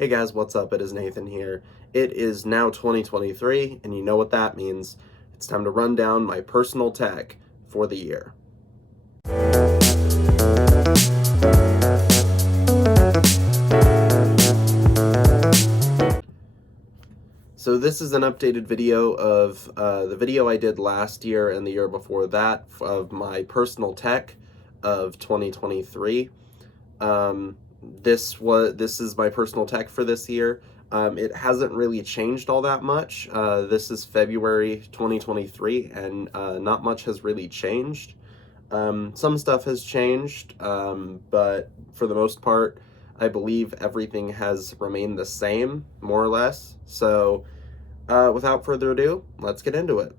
Hey guys, what's up? It is Nathan here. It is now 2023, and you know what that means. It's time to run down my personal tech for the year. So this is an updated video of the video I did last year and the year before that of my personal tech of 2023. This is my personal tech for this year. It hasn't really changed all that much. This is February 2023, and not much has really changed. Some stuff has changed, but for the most part, I believe everything has remained the same, more or less. So, without further ado, let's get into it.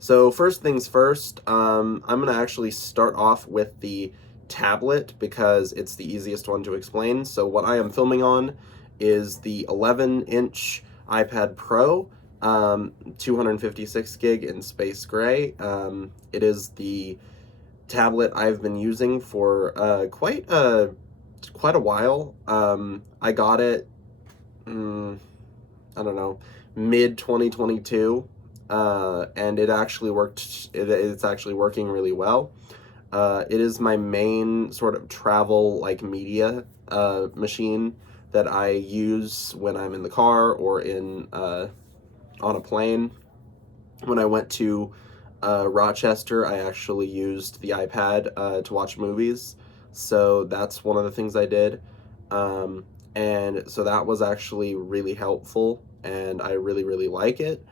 So first things first, I'm going to actually start off with the tablet because it's the easiest one to explain. So what I am filming on is the 11-inch iPad Pro, 256 gig in space gray. It is the tablet I've been using for quite a while. I got it, I don't know, mid 2022. And it actually worked. It's actually working really well. It is my main sort of travel media machine that I use when I'm in the car or on a plane. When I went to Rochester, I actually used the iPad to watch movies. So that's one of the things I did. And so that was actually really helpful, and I really like it.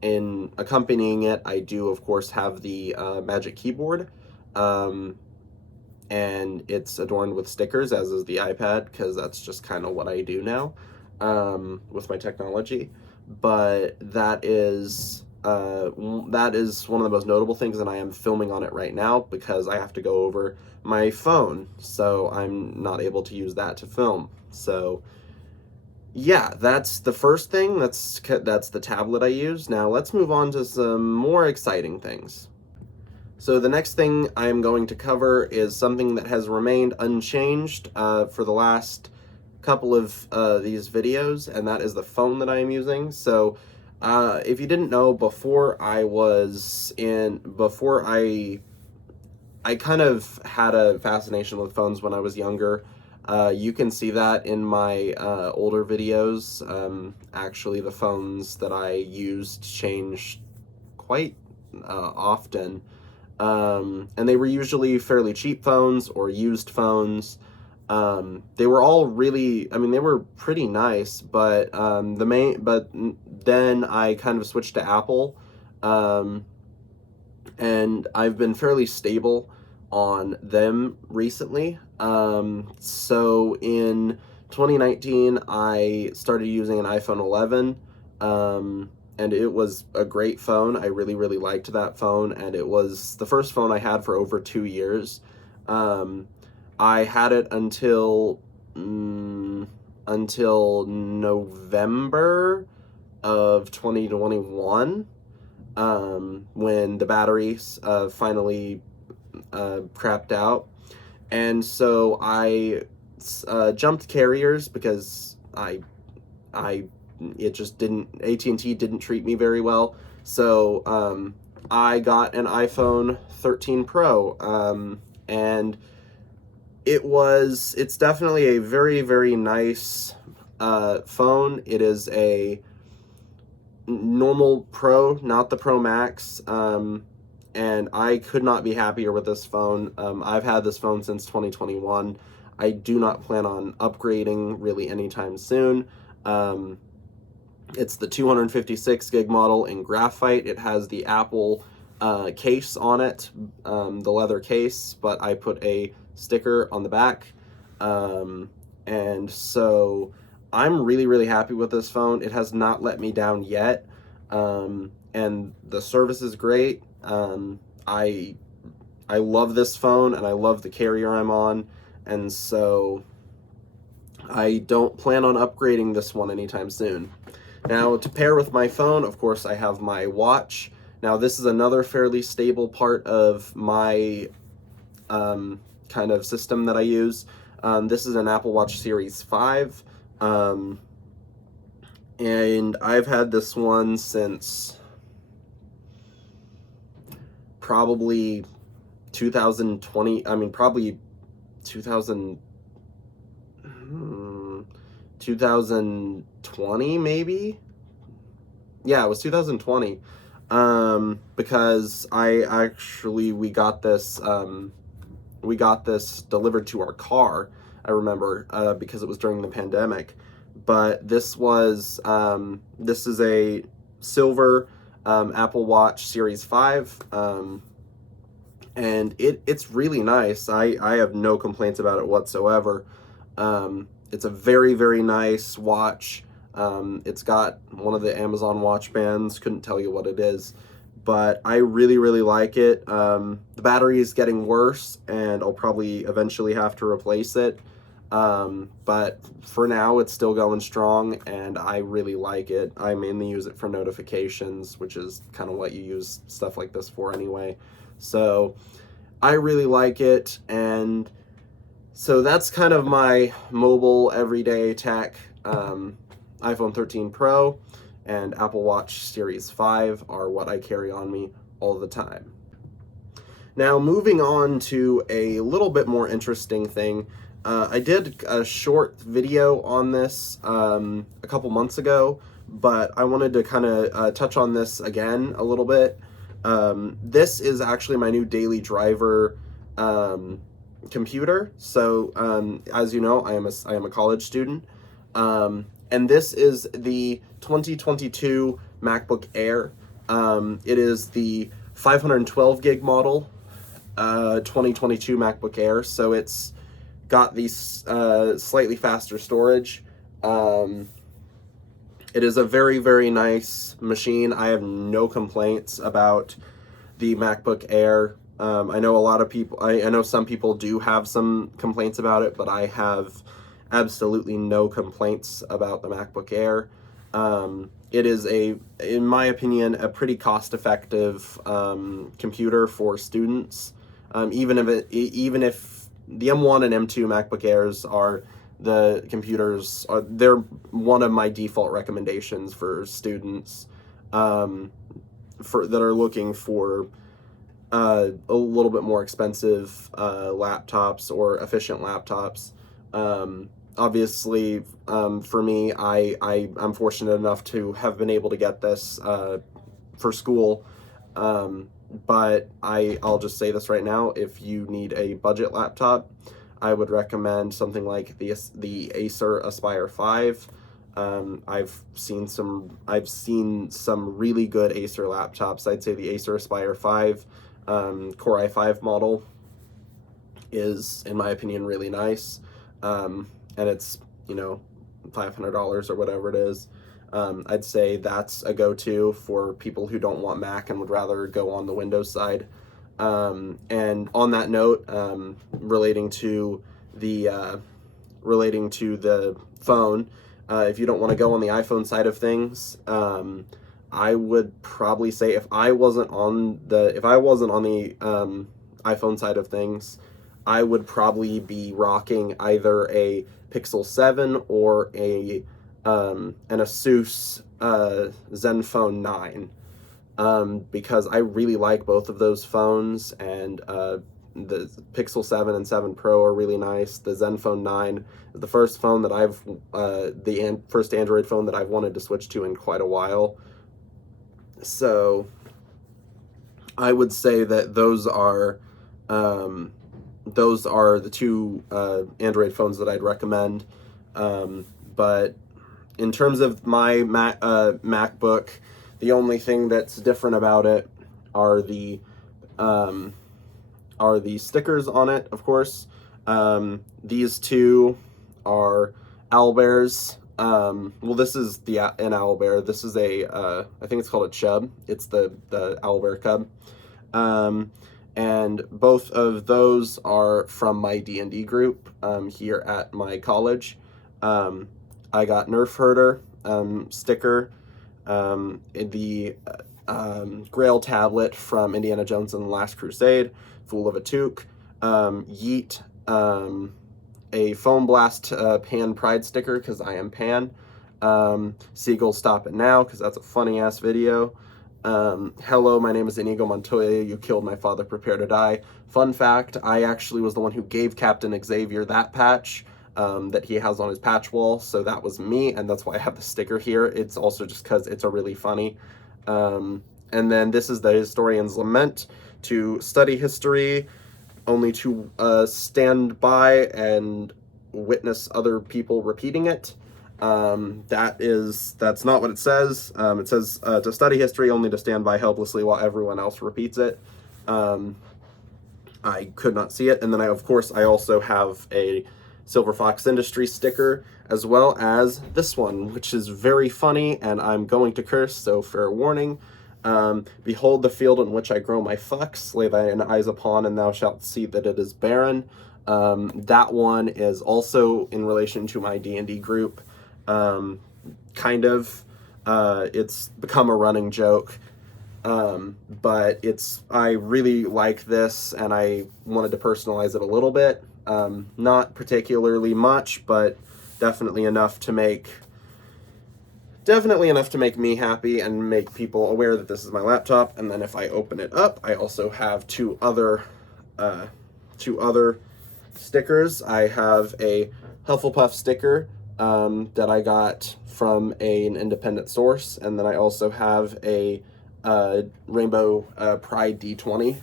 In accompanying it, I do of course have the Magic Keyboard, and it's adorned with stickers, as is the iPad, because that's just kind of what I do now with my technology. But that is one of the most notable things, and I am filming on it right now because I have to go over my phone, so I'm not able to use that to film. So yeah, that's the first thing. That's the tablet I use. Now let's move on to some more exciting things. So the next thing I'm going to cover is something that has remained unchanged for the last couple of these videos, and that is the phone that I am using. So if you didn't know, I kind of had a fascination with phones when I was younger. You can see that in my older videos. Actually, the phones that I used changed quite often. And they were usually fairly cheap phones or used phones. They were all really, they were pretty nice, but then I kind of switched to Apple. And I've been fairly stable on them recently. So in 2019, I started using an iPhone 11, and it was a great phone. I really liked that phone, and it was the first phone I had for over 2 years. I had it until November of 2021. When the batteries finally crapped out, and so I jumped carriers because it just didn't, AT&T didn't treat me very well. So I got an iPhone 13 Pro, and it's definitely a very nice phone. It is a normal Pro, not the Pro Max, and I could not be happier with this phone. I've had this phone since 2021. I do not plan on upgrading really anytime soon. It's the 256 gig model in graphite. It has the Apple case on it, the leather case, but I put a sticker on the back, and so I'm really happy with this phone. It has not let me down yet, and the service is great. I love this phone, and I love the carrier I'm on, and so I don't plan on upgrading this one anytime soon. Now, to pair with my phone, of course, I have my watch. Now, this is another fairly stable part of my kind of system that I use. This is an Apple Watch Series 5, and I've had this one since probably 2020, probably 2000, 2020 maybe? Yeah, it was 2020. Because we got this delivered to our car, I remember, because it was during the pandemic. But this is a silver Apple Watch Series 5, and it's really nice. I have no complaints about it whatsoever. It's a very, very nice watch. It's got one of the Amazon watch bands, couldn't tell you what it is, but I really, really like it. The battery is getting worse, and I'll probably eventually have to replace it. But for now, it's still going strong, and I really like it. I mainly use it for notifications, which is kind of what you use stuff like this for anyway. So I really like it, and so that's kind of my mobile everyday tech. iPhone 13 Pro and Apple Watch Series 5 are what I carry on me all the time. Now, moving on to a little bit more interesting thing. I did a short video on this a couple months ago, but I wanted to kind of touch on this again a little bit. This is actually my new daily driver computer. So, as you know, I am a college student, and this is the 2022 MacBook Air. It is the 512 gig model, 2022 MacBook Air. So it's got the slightly faster storage. It is a very, very nice machine. I have no complaints about the MacBook Air. I know a lot of people, I know some people do have some complaints about it, but I have absolutely no complaints about the MacBook Air. It is in my opinion, a pretty cost-effective computer for students. Even if the M1 and M2 MacBook Airs are the computers, they're one of my default recommendations for students that are looking for a little bit more expensive laptops or efficient laptops. Obviously, for me, I'm fortunate enough to have been able to get this for school. But I'll just say this right now: if you need a budget laptop, I would recommend something like the Acer Aspire 5. I've seen some really good Acer laptops. I'd say the Acer Aspire 5 Core i5 model is, in my opinion, really nice. And it's, $500 or whatever it is. I'd say that's a go-to for people who don't want Mac and would rather go on the Windows side. And on that note, relating to the phone, if you don't want to go on the iPhone side of things, I would probably say if I wasn't on the iPhone side of things, I would probably be rocking either a Pixel 7 or an Asus ZenFone 9, because I really like both of those phones, and the Pixel 7 and 7 Pro are really nice. The ZenFone 9 is the first phone that first Android phone that I've wanted to switch to in quite a while. So I would say that those are the two Android phones that I'd recommend. But in terms of my MacBook, the only thing that's different about it are the stickers on it, of course. These two are owlbears. Well, this is an owlbear. This is I think it's called a chub. It's the owlbear cub. And both of those are from my D&D group here at my college. I got Nerf Herder sticker, the Grail tablet from Indiana Jones and the Last Crusade, Fool of a Toque, Yeet, a Foam Blast Pan Pride sticker because I am Pan. Seagull Stop It Now because that's a funny ass video. Hello, my name is Inigo Montoya. You killed my father. Prepare to die. Fun fact, I actually was the one who gave Captain Xavier that patch that he has on his patch wall. So that was me, and that's why I have the sticker here. It's also just because it's a really funny. And then this is the Historian's Lament: to study history, only to stand by and witness other people repeating it. That's not what it says. It says to study history, only to stand by helplessly while everyone else repeats it. I could not see it. And then of course I also have a Silver Fox Industries sticker, as well as this one, which is very funny, and I'm going to curse, so fair warning. Behold the field in which I grow my fucks, lay thine eyes upon, and thou shalt see that it is barren. That one is also in relation to my D&D group. Kind of. It's become a running joke. But I really like this, and I wanted to personalize it a little bit. Not particularly much, but definitely enough to make me happy and make people aware that this is my laptop. And then if I open it up, I also have two other stickers. I have a Hufflepuff sticker that I got from an independent source, and then I also have a Rainbow Pride D20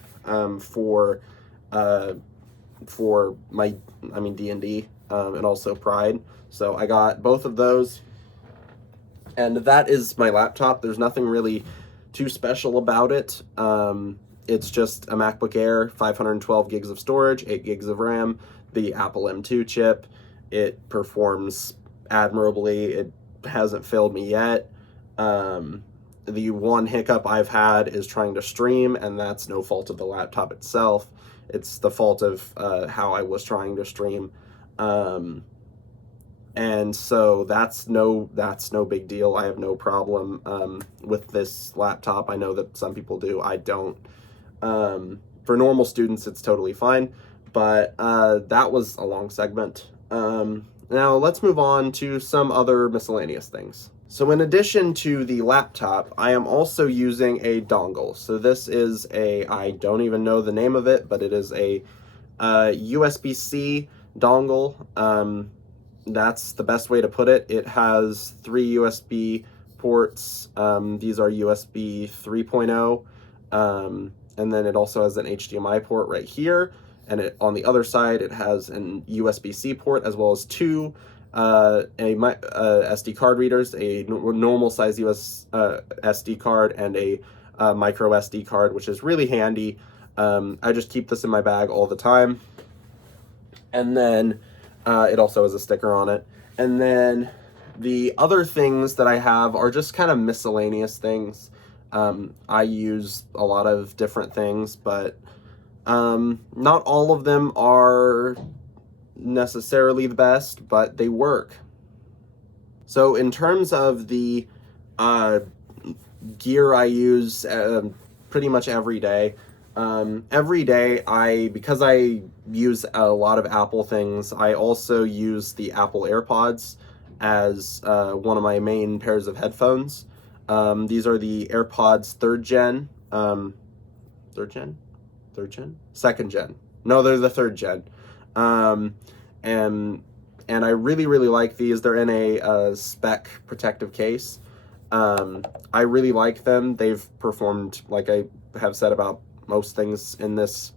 for my D&D and also Pride. So I got both of those, and that is my laptop. There's nothing really too special about it. It's just a MacBook Air, 512 gigs of storage, 8 gigs of RAM, the Apple M2 chip. It performs admirably. It hasn't failed me yet. The one hiccup I've had is trying to stream, and that's no fault of the laptop itself. It's the fault of how I was trying to stream. And so that's no big deal. I have no problem with this laptop. I know that some people do. I don't. For normal students, it's totally fine. But that was a long segment. Now let's move on to some other miscellaneous things. So in addition to the laptop, I am also using a dongle. So this is I don't even know the name of it, but it is a USB-C dongle. That's the best way to put it. It has 3 USB ports. These are USB 3.0. And then it also has an HDMI port right here. And on the other side, it has an USB-C port, as well as 2 SD card readers, a normal size SD card and a micro SD card, which is really handy. I just keep this in my bag all the time. And then it also has a sticker on it. And then the other things that I have are just kind of miscellaneous things. I use a lot of different things, but not all of them are necessarily the best, but they work. So in terms of the gear I use pretty much every day, because I use a lot of Apple things, I also use the Apple AirPods as one of my main pairs of headphones. These are the AirPods 3rd gen. 3rd gen? 3rd gen? 2nd gen. No, they're the 3rd gen. And I really, really like these. They're in a spec protective case. I really like them. They've performed, like I have said about most things in this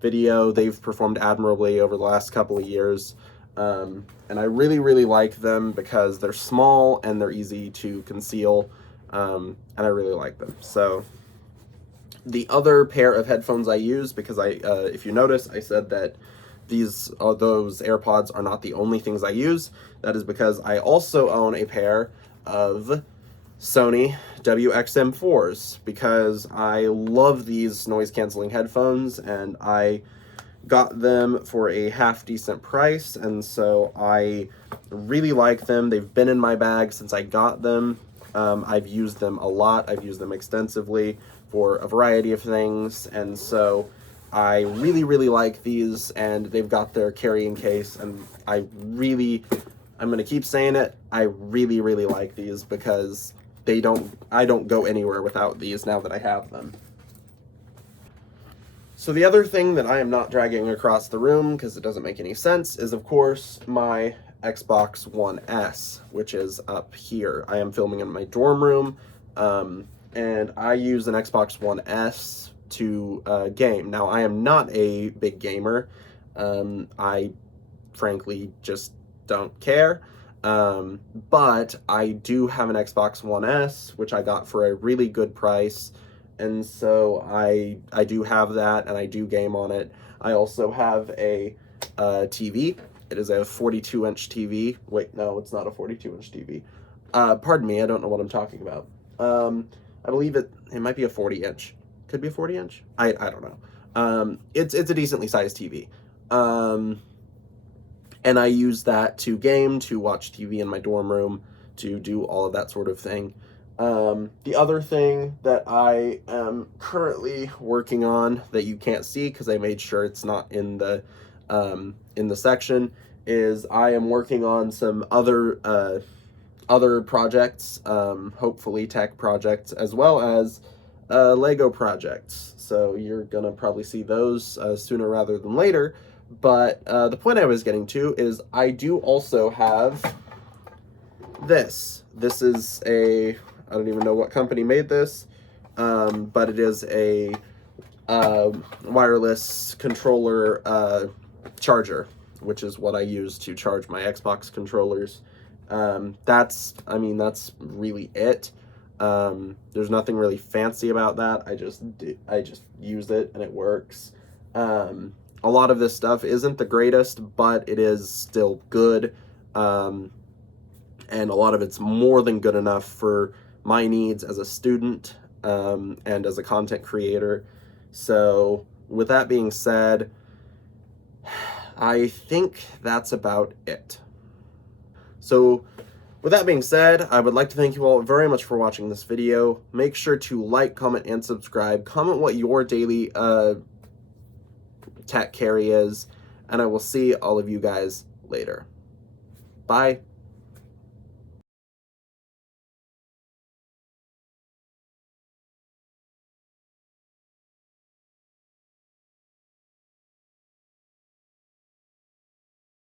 video, they've performed admirably over the last couple of years. And I really, really like them because they're small and they're easy to conceal. And I really like them. So the other pair of headphones I use, because if you notice, I said that those AirPods are not the only things I use. That is because I also own a pair of Sony WXM4s, because I love these noise canceling headphones, and I got them for a half decent price, and so I really like them. They've been in my bag since I got them. I've used them a lot. I've used them extensively for a variety of things, and so I really, really like these, and they've got their carrying case, and I'm going to keep saying it, I really, really like these because I don't go anywhere without these now that I have them. So the other thing that I am not dragging across the room, because it doesn't make any sense, is of course my Xbox One S, which is up here. I am filming in my dorm room, and I use an Xbox One S to game. Now, I am not a big gamer. I frankly just don't care. But I do have an Xbox One S, which I got for a really good price. And so I do have that, and I do game on it. I also have a TV. It is a 42-inch TV. Wait, no, it's not a 42-inch TV. Pardon me, I don't know what I'm talking about. I believe it might be a 40-inch. Could be a 40-inch? I don't know. It's a decently sized TV. And I use that to game, to watch TV in my dorm room, to do all of that sort of thing. The other thing that I am currently working on that you can't see because I made sure it's not in the section is I am working on some other projects, hopefully tech projects, as well as Lego projects. So you're gonna probably see those sooner rather than later. But the point I was getting to is I do also have this. This is I don't even know what company made this, but it is a wireless controller charger, which is what I use to charge my Xbox controllers. That's really it. There's nothing really fancy about that. I just use it and it works. A lot of this stuff isn't the greatest, but it is still good. And a lot of it's more than good enough for my needs as a student, and as a content creator. So with that being said, I think that's about it. So with that being said, I would like to thank you all very much for watching this video. Make sure to like, comment, and subscribe. Comment what your daily tech carry is, and I will see all of you guys later. Bye.